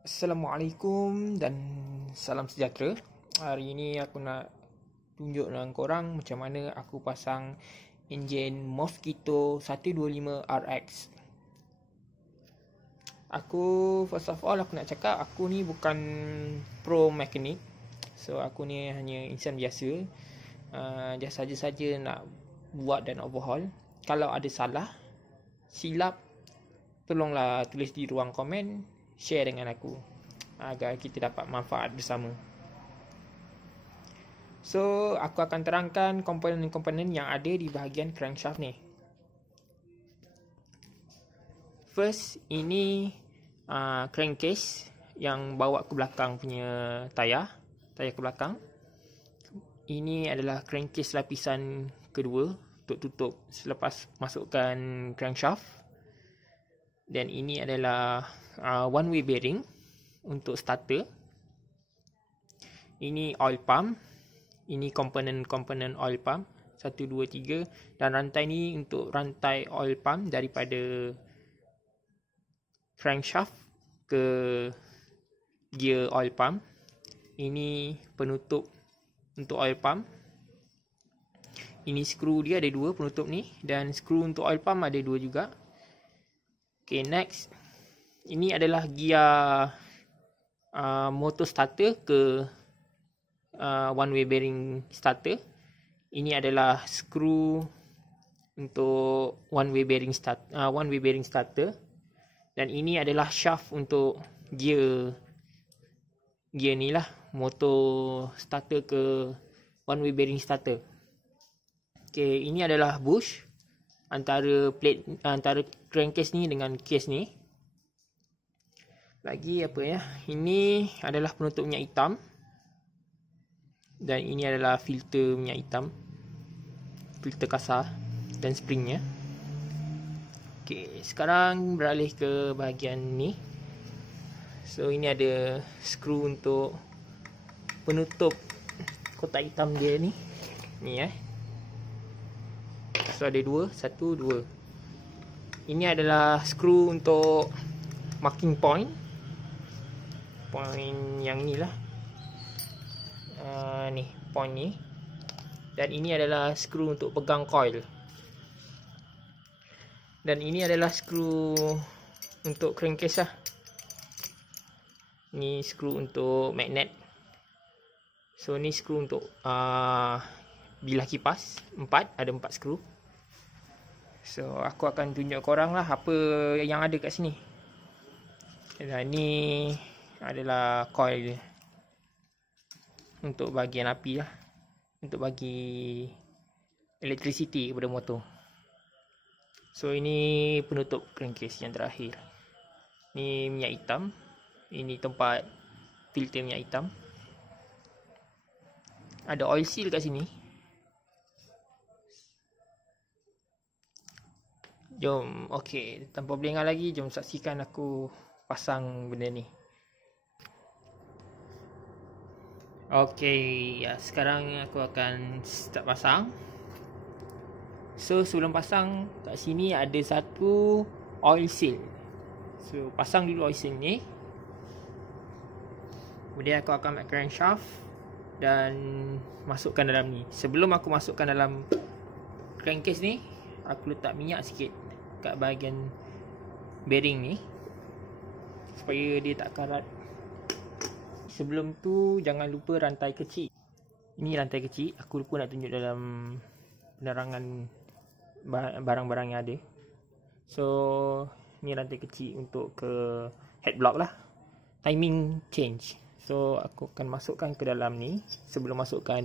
Assalamualaikum dan salam sejahtera. Hari ini aku nak tunjuk dengan korang macam mana aku pasang enjin Mosquito 125 RX. First of all aku nak cakap aku ni bukan pro mekanik. So aku ni hanya insan biasa. Just saja nak buat dan overhaul. Kalau ada salah, silap, tolonglah tulis di ruang komen, share dengan aku agar kita dapat manfaat bersama. So, aku akan terangkan komponen-komponen yang ada di bahagian crankshaft ni. First, ini crankcase yang bawa ke belakang punya tayar ke belakang. Ini adalah crankcase lapisan kedua untuk tutup selepas masukkan crankshaft. Dan ini adalah one way bearing untuk starter. Ini oil pump. Ini komponen oil pump 1, 2, 3. Dan rantai ni untuk rantai oil pump daripada crankshaft ke gear oil pump. Ini penutup untuk oil pump. Ini skru dia ada 2 penutup ni. Dan skru untuk oil pump ada 2 juga. Okay, next. Ini adalah gear motor starter ke one way bearing starter. Ini adalah skru untuk one way bearing starter. Dan ini adalah shaft untuk gear ni lah, motor starter ke one way bearing starter. Okay, ini adalah bush antara crankcase ni dengan case ni. Lagi apa ya? Ini adalah penutup minyak hitam. Dan ini adalah filter minyak hitam. Filter kasar dan springnya. Okey, sekarang beralih ke bahagian ni. So ini ada skru untuk penutup kotak hitam dia ni. Ni So ada 2, 1, 2. Ini adalah skru untuk marking point. Point yang ni lah. Ni, point ni. Dan ini adalah skru untuk pegang coil. Dan ini adalah skru untuk crankcase lah. Ni skru untuk magnet. So ni skru untuk bilah kipas. 4, ada 4 skru. So aku akan tunjuk korang lah apa yang ada kat sini. Dan ni adalah coil dia, untuk bahagian api lah, untuk bagi electricity kepada motor. So ini penutup crankcase yang terakhir. Ni minyak hitam. Ini tempat filter minyak hitam. Ada oil seal kat sini. Jom, okey, tanpa berlengah lagi, jom saksikan aku pasang benda ni. Okey, sekarang aku akan start pasang. So sebelum pasang, kat sini ada satu oil seal. So pasang dulu oil seal ni. Kemudian aku akan ambil crankshaft dan masukkan dalam ni. Sebelum aku masukkan dalam crankcase ni, aku letak minyak sikit kat bahagian bearing ni supaya dia tak karat. Sebelum tu jangan lupa rantai kecil. Ini rantai kecil. Aku lupa nak tunjuk dalam penerangan barang-barang yang ada. So ni rantai kecil untuk ke head block lah. Timing change. So aku akan masukkan ke dalam ni sebelum masukkan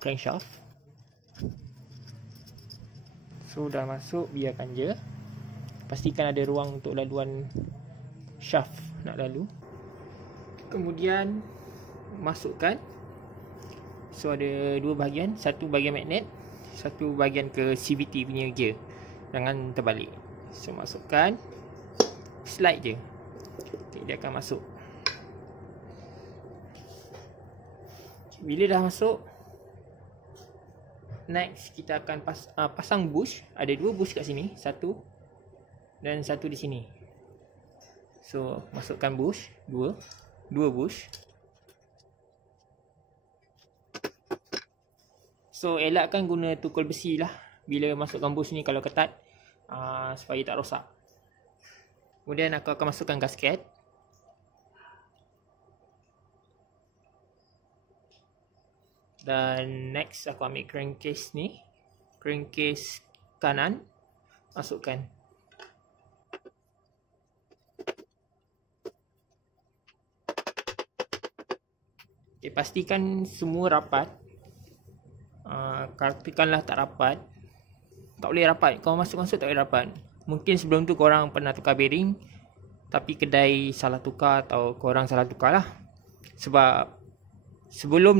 crankshaft. So dah masuk, biarkan je. Pastikan ada ruang untuk laluan shaft nak lalu. Kemudian masukkan. So ada 2 bahagian. Satu bahagian magnet, satu bahagian ke CVT punya gear. Jangan terbalik. So masukkan. Slide je. Okay, dia akan masuk. Bila dah masuk, next kita akan pasang bush. Ada 2 bush kat sini, satu dan satu di sini. So masukkan bush, dua bush. So elakkan guna tukul besi lah bila masukkan bush ni kalau ketat, supaya tak rosak. Kemudian aku akan masukkan gasket. Dan next aku ambil crankcase ni, crankcase kanan, masukkan. Okay, pastikan semua rapat. Katakanlah tak rapat, tak boleh rapat. Kau masuk-masuk tak boleh rapat. Mungkin sebelum tu korang pernah tukar bearing, tapi kedai salah tukar atau korang salah tukar lah. Sebab sebelum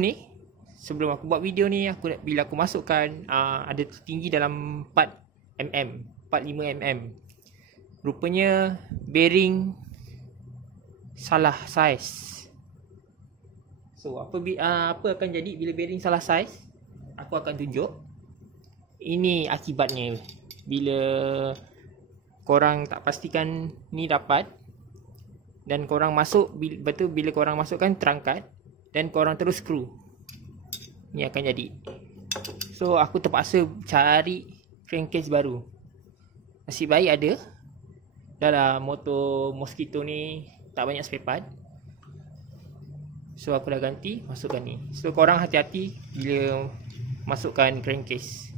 aku buat video ni, bila aku masukkan, ada tinggi dalam 4mm, 45mm. Rupanya bearing salah saiz. So apa akan jadi bila bearing salah saiz? Aku akan tunjuk. Ini akibatnya bila korang tak pastikan ni dapat dan korang masuk, bila korang masukkan terangkat dan korang terus screw, ni akan jadi. So aku terpaksa cari crankcase baru. Nasib baik ada. Dah lah, motor Mosquito ni tak banyak spare part. So aku dah ganti, masukkan ni. So korang hati-hati bila masukkan crankcase.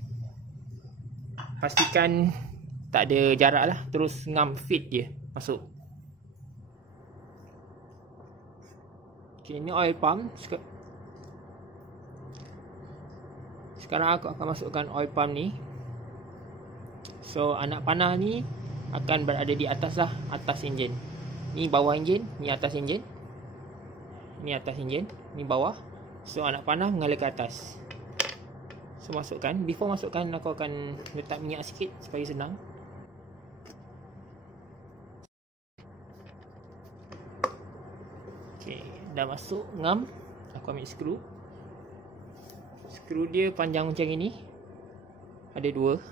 Pastikan tak ada jarak lah, terus ngam fit je masuk. Okay, ni oil pump. Sekarang aku akan masukkan oil pump ni. So anak panah ni akan berada di atas lah, atas enjin. Ni bawah enjin, ni atas enjin. Ni atas enjin, ni bawah. So anak panah mengalir ke atas. So masukkan. Before masukkan, aku akan letak minyak sikit supaya senang. Okay, dah masuk, ngam. Aku ambil skru. Skru dia panjang macam ini. Ada dua.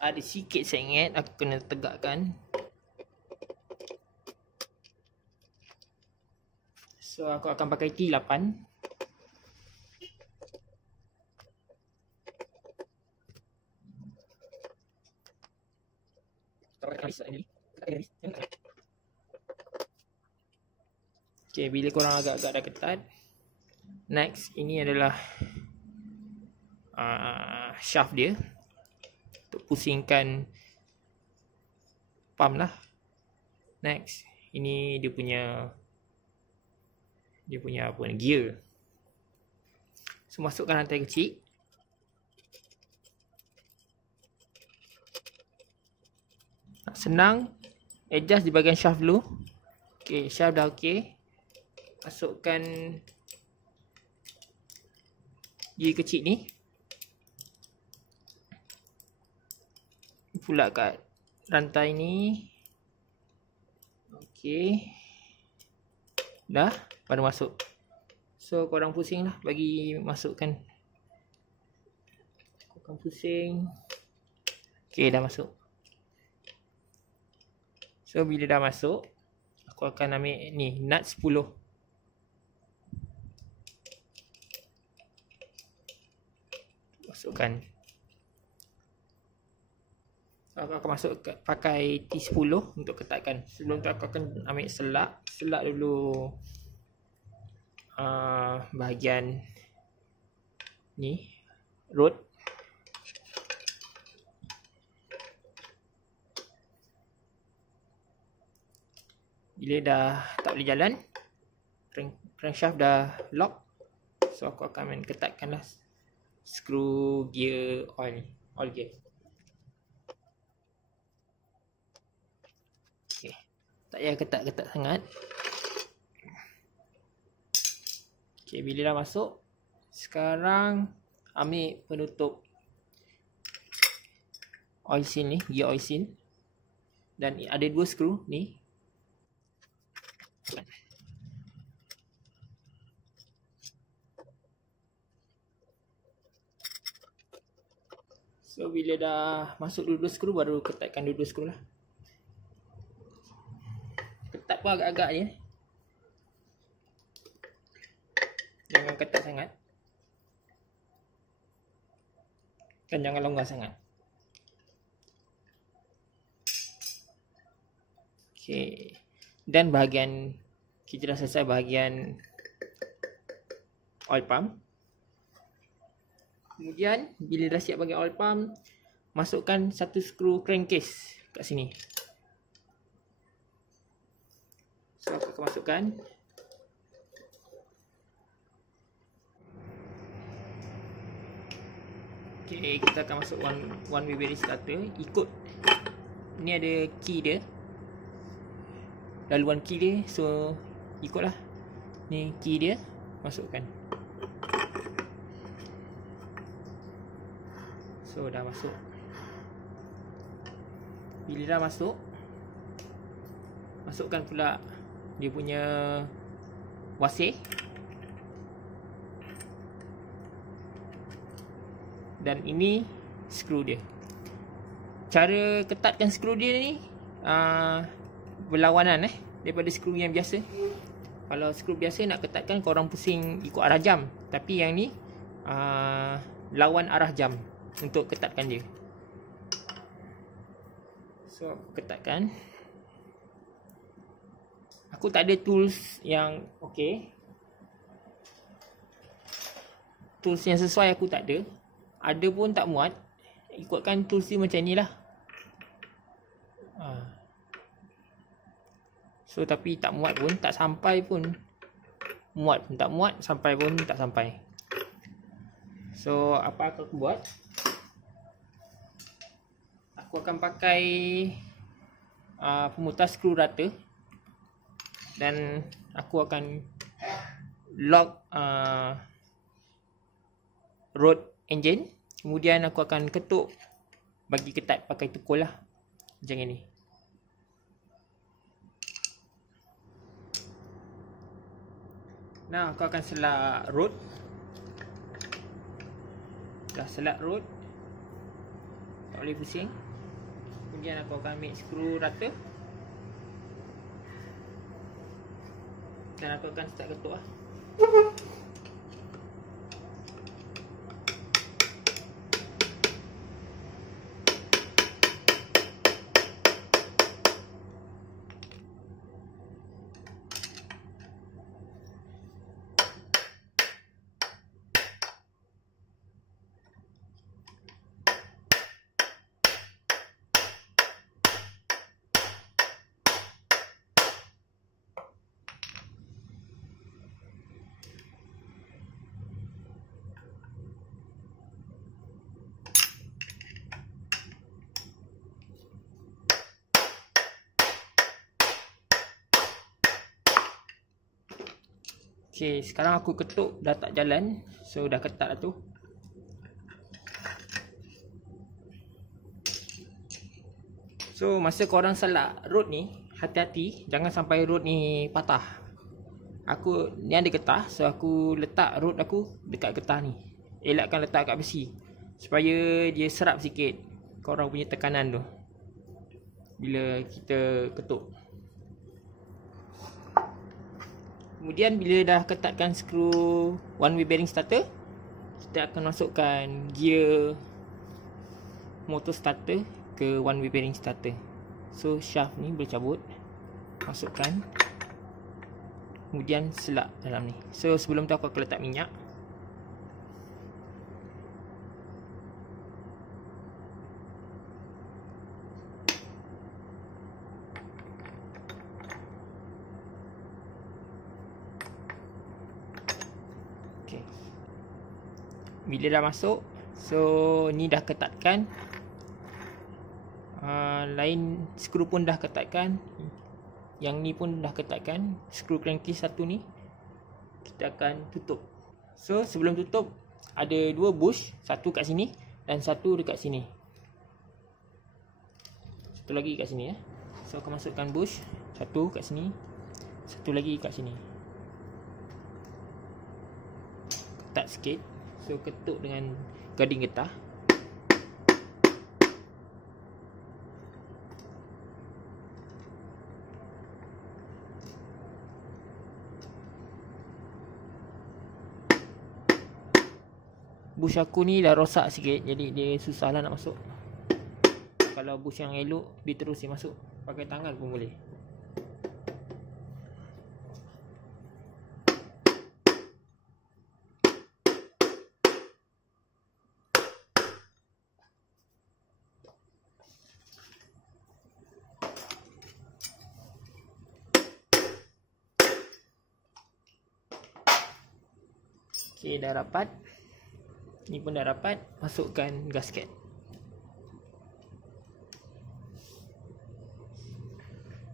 Ada sikit sengit, aku kena tegakkan. So aku akan pakai T8. Okay, bila korang agak-agak dah ketat, next, ini adalah shaft dia untuk pusingkan pump lah. Next, ini dia punya apa ni, gear. So masukkan rantai kecil. Senang, adjust di bahagian shaft dulu. Okay, shaft dah okay. Masukkan gear kecil ni. Pula kat rantai ni. Okay, dah, baru masuk. So korang pusing lah bagi masukkan. Korang pusing. Okay, dah masuk. So bila dah masuk, aku akan ambil ni, nut 10. Masukkan. Aku akan masuk pakai T10 untuk ketatkan. Sebelum tu aku akan ambil selak. Selak dulu bahagian ni, rod. Bila dah tak boleh jalan, crankshaft dah lock. So aku akan ketatkan lah skru gear oil gear. Okay, tak payah ketat-ketat sangat. Okay, bila dah masuk, sekarang ambil penutup oil seal ni, gear oil seal. Dan ada dua skru ni. So So bila dah masuk dua-dua skru, baru ketatkan dua-dua skru lah. Ketat pun agak-agak je. Jangan ketat sangat. Dan jangan longgar sangat. Okay. Dan bahagian, kita dah selesai bahagian oil pump. Kemudian bila dah siap bahagian oil pump, masukkan satu skru crankcase kat sini. So aku akan masukkan. Okay, kita akan masuk one way bearing starter. Ikut, ni ada key dia, laluan key dia. So ikutlah, ni key dia, masukkan. So dah masuk. Bila dah masuk, masukkan pula dia punya wasir. Dan ini skru dia. Cara ketatkan skru dia ni berlawanan daripada skru yang biasa. Kalau skru biasa nak ketatkan, korang pusing ikut arah jam. Tapi yang ni lawan arah jam untuk ketatkan dia. So aku ketatkan. Aku tak ada tools yang okey. Tools yang sesuai aku tak ada. Ada pun tak muat. Ikutkan tools dia macam ni lah. So tapi tak muat pun, tak sampai pun. Muat pun tak muat, sampai pun tak sampai. So apa aku buat? Aku akan pakai pemutar skru rata. Dan aku akan lock rod engine. Kemudian aku akan ketuk bagi ketat pakai tukul lah. Macam ni. Nah, aku akan selak rod. Dah selak rod, tak boleh pusing. Kemudian aku akan ambil skru rata. Dan aku akan start ketuk lah. Okay, sekarang aku ketuk dah tak jalan. So dah ketat lah tu. So masa korang selak rod ni, hati-hati jangan sampai rod ni patah. Aku ni ada getah, so aku letak rod aku dekat getah ni. Elakkan letak kat besi supaya dia serap sikit korang punya tekanan tu bila kita ketuk. Kemudian bila dah ketatkan skru one way bearing starter, kita akan masukkan gear motor starter ke one way bearing starter. So shaft ni boleh cabut, masukkan, kemudian selak dalam ni. So sebelum tu aku akan letak minyak. Okay. Bila dah masuk, so ni dah ketatkan. Lain skru pun dah ketatkan. Yang ni pun dah ketatkan. Skru crankcase satu ni kita akan tutup. So sebelum tutup, ada dua bush, satu kat sini dan satu dekat sini. Satu lagi kat sini. So aku masukkan bush, satu kat sini, satu lagi kat sini. Ketat sikit. So ketuk dengan gading getah. Bush aku ni dah rosak sikit, jadi dia susah lah nak masuk. Kalau bush yang elok, dia terus dia masuk. Pakai tangan pun boleh. Okay, dah rapat. Ni pun dah rapat. Masukkan gasket.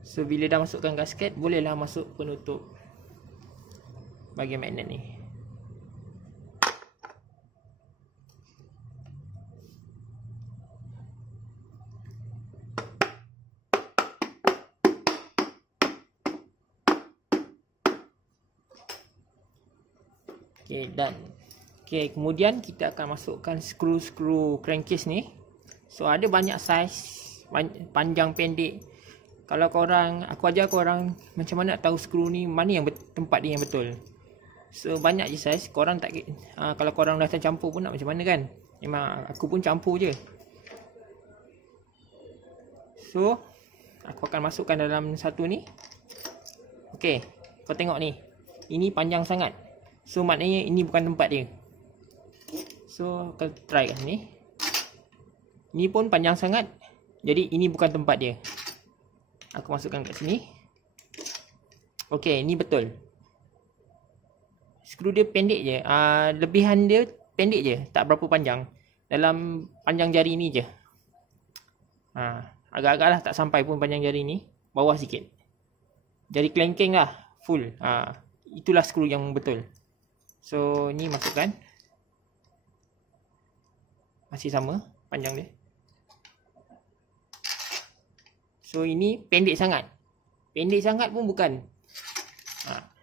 So, bila dah masukkan gasket, bolehlah masuk penutup bahagian magnet ni. Okay, done. Okay, kemudian kita akan masukkan skru-skru crankcase ni. So, ada banyak saiz, panjang, pendek. Kalau korang, aku ajar korang macam mana nak tahu skru ni mana yang tempat dia yang betul. So, banyak je saiz. Korang tak, kalau korang dah campur pun nak macam mana kan. Memang aku pun campur je. So, aku akan masukkan dalam satu ni. Okay, kau tengok ni. Ini panjang sangat. So, maknanya ini bukan tempat dia. So, kita try kan ni. Ini pun panjang sangat. Jadi, ini bukan tempat dia. Aku masukkan kat sini. Okay, ini betul. Skru dia pendek je. Lebihan dia pendek je. Tak berapa panjang. Dalam panjang jari ni je. Agak-agak lah tak sampai pun panjang jari ni. Bawah sikit. Jari kelengkeng lah. Full. Itulah skru yang betul. So, ni masukkan. Masih sama panjang dia. So, ini pendek sangat. Pendek sangat pun bukan.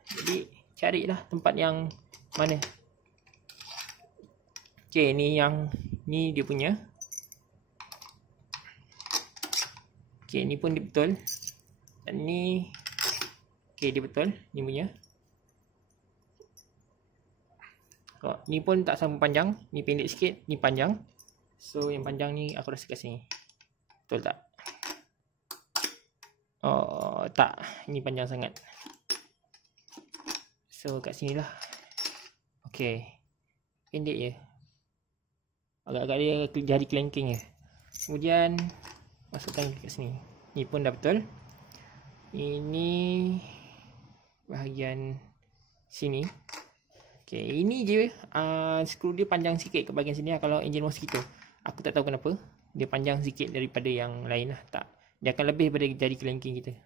Jadi, carilah tempat yang mana. Okay, ni yang ni dia punya. Okay, ni pun dia betul. Dan ni, okay, dia betul. Ni punya. Ni pun tak sama panjang. Ni pendek sikit. Ni panjang. So, yang panjang ni aku rasa kat sini. Betul tak? Oh, tak. Ni panjang sangat. So, kat sini lah. Okay. Pendek je. Agak-agak dia jari kelengking je. Kemudian, masukkan kat sini. Ni pun dah betul. Ini bahagian sini. Okay, ini je skru dia panjang sikit ke bahagian sini lah. Kalau engine mosquito, aku tak tahu kenapa dia panjang sikit daripada yang lain lah. Tak, dia akan lebih daripada jari kelengking kita.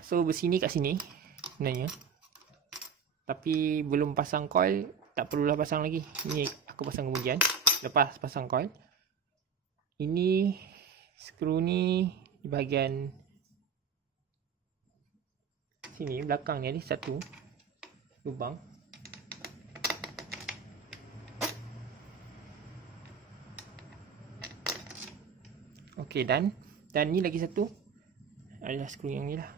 So, bersini kat sini sebenarnya. Tapi belum pasang coil, tak perlulah pasang lagi. Ni aku pasang kemudian. Lepas pasang coil. Ini skru ni di bahagian sini, belakang ni ada satu lubang. Okey, dan ni lagi satu adalah skru yang ni lah.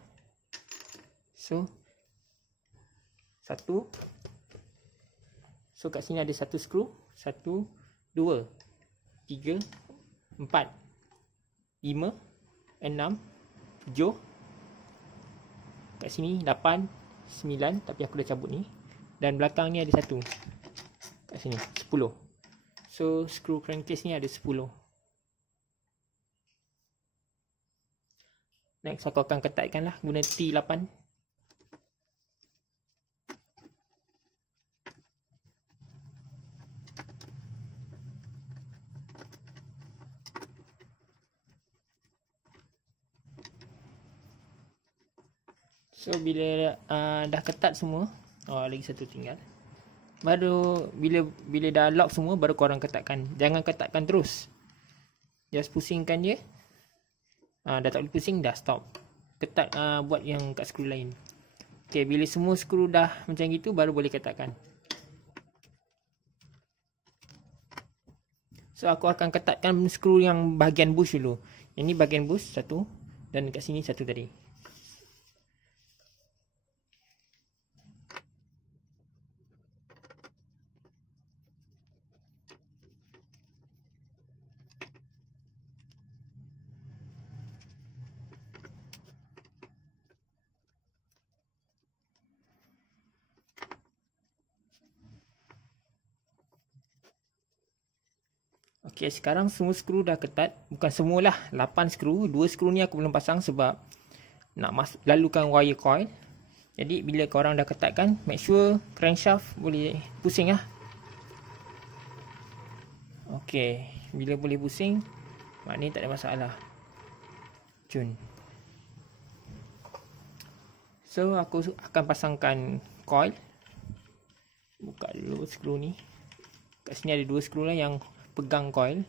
So, satu. So, kat sini ada satu skru. 1, 2, 3, 4, 5, 6, 7. Kat sini 8, 9, tapi aku dah cabut ni. Dan belakang ni ada satu. Kat sini 10. So, skru crankcase ni ada 10. Next, aku akan ketatkan lah guna T8. So, bila dah ketat semua, lagi satu tinggal. Baru bila dah lock semua, baru korang ketatkan. Jangan ketatkan terus. Just pusingkan je. Dah tak boleh pusing, dah stop. Ketat buat yang kat skru lain. Okay, bila semua skru dah macam gitu, baru boleh ketatkan. So, aku akan ketatkan skru yang bahagian bush dulu. Yang ni bahagian bush satu. Dan kat sini satu tadi. Okey, sekarang semua skru dah ketat. Bukan semualah, 8 skru. 2 skru ni aku belum pasang sebab nak lalukan wire coil. Jadi bila korang dah ketatkan, make sure crankshaft boleh pusing lah. Okey, bila boleh pusing, maknanya tak ada masalah. Cun. So aku akan pasangkan coil. Buka dulu skru ni. Kat sini ada 2 skru lah yang pegang coil.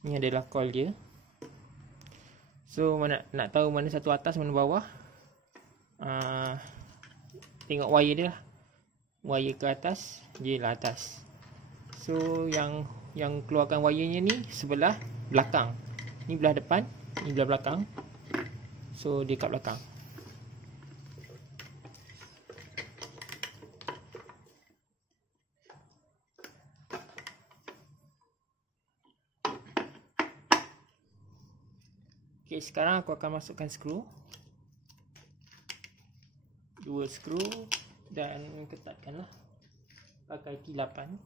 Ni adalah coil dia. So nak tahu mana satu atas, mana bawah, tengok wire dia lah. Wire ke atas, dia lah atas. So yang keluarkan wirenya ni sebelah belakang. Ni belah depan, ni belah belakang. So dia kat belakang. Okay, sekarang aku akan masukkan skru. 2 skru dan ketatkanlah pakai T8.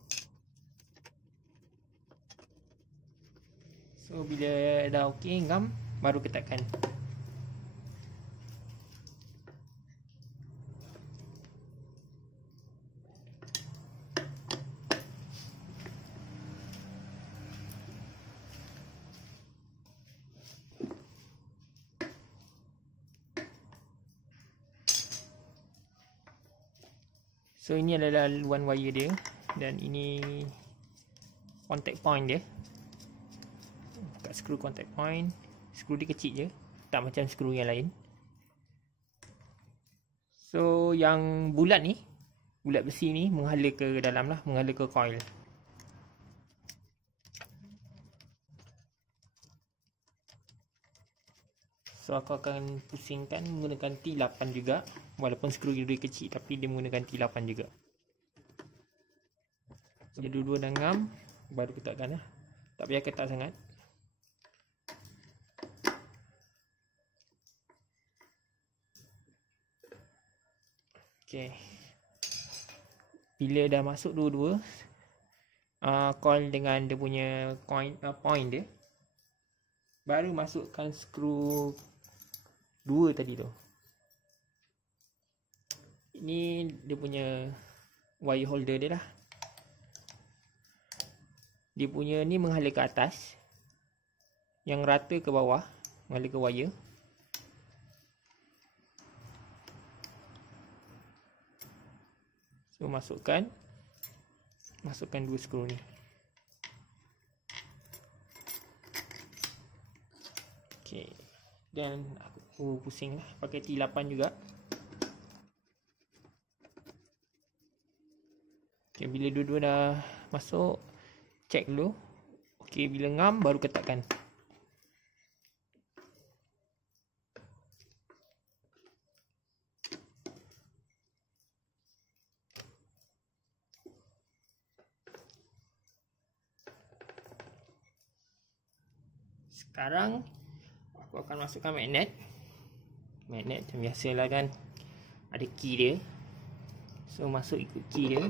So bila dah okey, ngam, baru ketatkan. So ini adalah luan wire dia dan ini contact point dia. Buka skru contact point. Skru dia kecil je, tak macam skru yang lain. So yang bulat ni, bulat besi ni menghala ke dalam lah, menghala ke coil. So aku akan pusingkan menggunakan T8 juga. Walaupun skru dia kecil, tapi dia menggunakan T8 juga. So dua-dua dah ngam, baru ketatkan lah. Tak payah ketat sangat. Okay. Bila dah masuk dua-dua coil dengan dia punya point dia, baru masukkan skru 2 tadi tu. Ini dia punya wire holder dia lah. Dia punya ni menghala ke atas, yang rata ke bawah, menghala ke wire. So masukkan 2 skru ni. Okay. Dan aku pusing lah pakai T8 juga. Okay, bila dua-dua dah masuk, check dulu. Okay, bila ngam baru ketatkan. Sekarang aku akan masukkan magnet. Magnet macam biasalah kan, ada key dia. So masuk ikut key dia.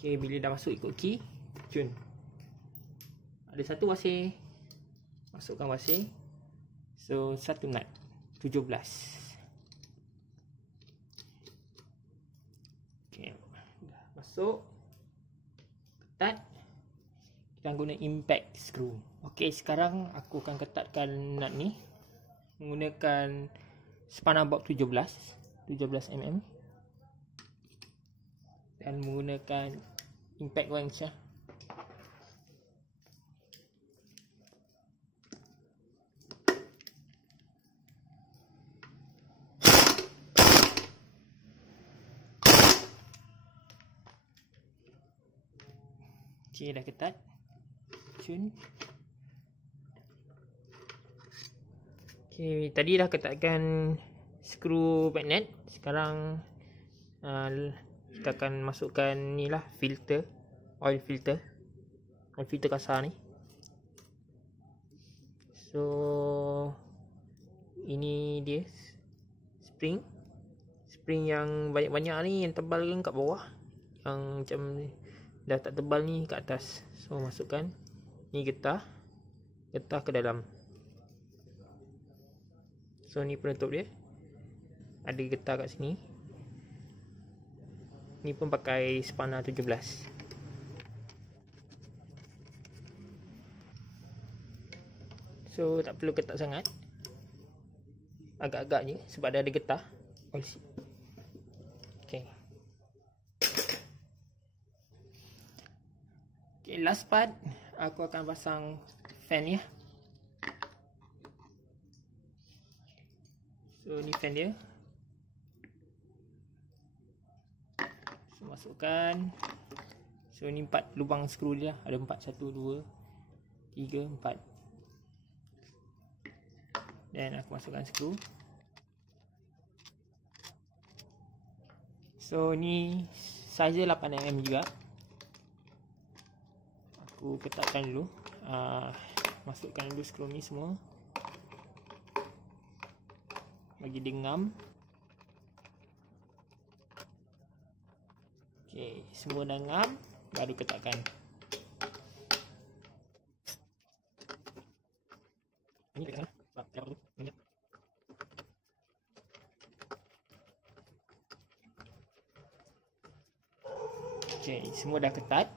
Okay, bila dah masuk ikut key, cun. Ada satu wasir, masukkan wasir. So satu nut 17. Okay, dah masuk, ketat. Kita guna impact screw. Okey, sekarang aku akan ketatkan nut ni menggunakan spanner bob 17 mm dan menggunakan impact wrench lah. Okey, dah ketat. Cun. Okay, tadi dah ketatkan skru magnet. Sekarang kita akan masukkan ni lah, filter, oil filter kasar ni. So ini dia spring yang banyak-banyak ni, yang tebal kan kat bawah. yang macam dah tak tebal ni kat atas. So masukkan ni getah ke dalam. So ni penutup dia, ada getah kat sini. Ni pun pakai spana 17. So tak perlu ketat sangat, agak-agak je sebab dah ada getah. Okay. Okay, last part aku akan pasang fan ya. So ni fan dia. So masukkan. So ni 4 lubang skru dia, ada 4, 1 2 3 4. Dan aku masukkan skru. So ni saiz 8mm juga. Aku ketatkan dulu. Masukkan dulu skru ni semua, bagi dia ngam. Okay, semua dah ngam, baru ketatkan. Ini dekat sana. Okay, semua dah ketat.